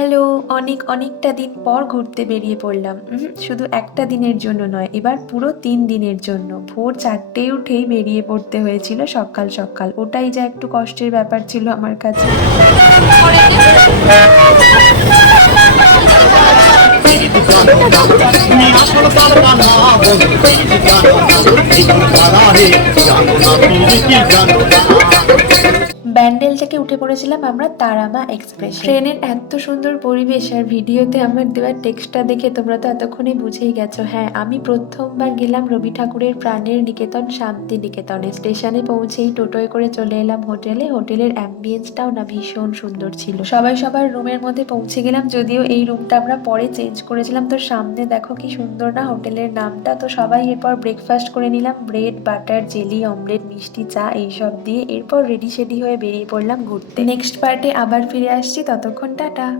Hello! অনেকটা দিন পর ঘুরতে বেরিয়ে পড়লাম। শুধু একটা দিনের জন্য নয়, এবার পুরো ৩ দিনের জন্য। ভোর ৪টেয় উঠেই বেরিয়ে পড়তে হয়েছিল সকাল। ওটাই যা একটু কষ্টের ব্যাপার ছিল আমার কাছে। তুমি আসল পারবা না বন্ধু জানো না এই পারা রে জানো না তুমি কি জানো না। ব্যান্ডেল থেকে উঠে পড়েছিলাম আমরা তারামা এক্সপ্রেস। ট্রেনের এত সুন্দর পরিবেশ আর ভিডিওতে আমার দেওয়া টেক্সটটা দেখে তোমরা তো এতক্ষণে বুঝেই গেছো। হ্যাঁ, আমি প্রথমবার গেলাম রবি ঠাকুরের প্রাণের নিকেতন শান্তিনিকেতনে। স্টেশনে পৌঁছেই টোটোয় করে চলে এলাম হোটেলে। হোটেলের অ্যাম্বিয়েন্সটাও না ভীষণ সুন্দর ছিল। সবাই সবার রুমের মধ্যে পৌঁছে গেলাম, যদিও এই রুমটা আমরা পরে চেঞ্জ করেছিলাম। তো সামনে দেখো কি সুন্দর না হোটেলের নামটা। তো সবাই এরপর ব্রেকফাস্ট করে নিলাম, ব্রেড, বাটার, জেলি, অমলেট, মিষ্টি, চা এইসব দিয়ে। এরপর রেডি সেডি হয়ে বেরিয়ে পড়লাম ঘুরতে। নেক্সট পার্টে আবার ফিরে আসছি, ততক্ষণ টাটা।